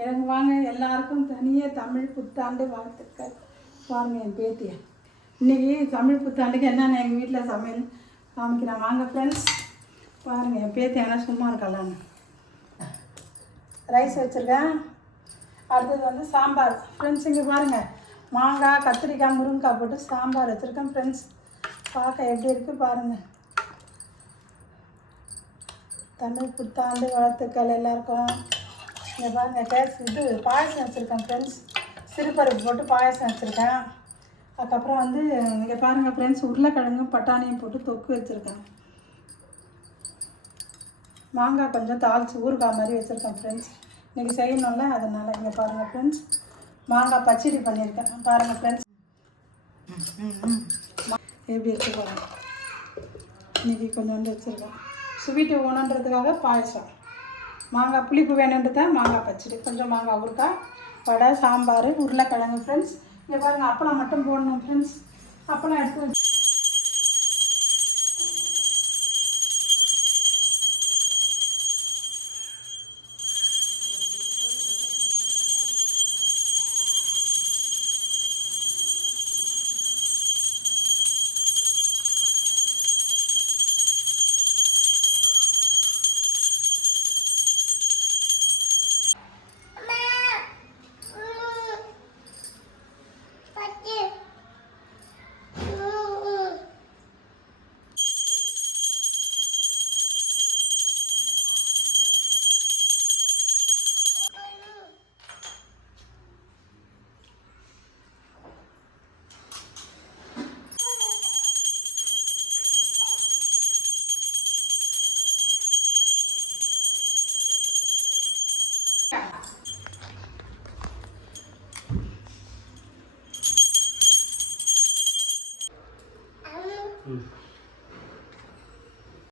எனக்கு வாங்க எல்லாருக்கும் தனியாக தமிழ் புத்தாண்டு வாழ்த்துக்கள். பாருங்கள் என் பேத்தியை இன்றைக்கி தமிழ் புத்தாண்டுக்கு என்னென்ன எங்கள் வீட்டில் சமையல் காமிக்கிறேன் வாங்க ஃப்ரெண்ட்ஸ். பாருங்கள் என் பேத்தி ஆனால் சும்மா இருக்கலான்னு ரைஸ் வச்சுருக்கேன். அடுத்தது வந்து சாம்பார் ஃப்ரெண்ட்ஸ். இங்கே பாருங்கள் மாங்காய் கத்திரிக்காய் முருங்கைக்காய் போட்டு சாம்பார் வச்சுருக்கேன் ஃப்ரெண்ட்ஸ். பார்க்க எப்படி இருக்குது பாருங்கள். தமிழ் புத்தாண்டு வாழ்த்துக்கள் எல்லாருக்கும். இங்கே பாருங்கள் பாயசம் வச்சுருக்கேன் ஃப்ரெண்ட்ஸ். சிறுபருப்பு போட்டு பாயசம் வச்சுருக்கேன். அதுக்கப்புறம் வந்து இங்கே பாருங்கள் ஃப்ரெண்ட்ஸ் உருளைக்கிழங்கும் பட்டாணியும் போட்டு தொக்கு வச்சுருக்கேன். மாங்காய் கொஞ்சம் தாளித்து ஊறுகாய் மாதிரி வச்சுருக்கேன் ஃப்ரெண்ட்ஸ். இன்றைக்கி செய்யணும்ல அதனால். இங்கே பாருங்கள் ஃப்ரெண்ட்ஸ் மாங்காய் பச்சடி பண்ணியிருக்கேன். பாருங்கள் ஃப்ரெண்ட்ஸ் எப்படி இருக்குது பாருங்கள். இன்றைக்கி கொஞ்சோண்டு வச்சுருக்கேன். ஸ்வீட்டு வேணுன்றதுக்காக பாயசம், மாங்காய் புளிப்பு வேணுன்றதா மாங்காய் பச்சடி, கொஞ்சம் மாங்காய் ஊறுகாய், வடை, சாம்பார், உருளைக்கிழங்கு ஃப்ரெண்ட்ஸ். இங்கே பாருங்கள் அப்பளம் மட்டும் போடணும் ஃப்ரெண்ட்ஸ். அப்பளம் எடுத்து வச்சு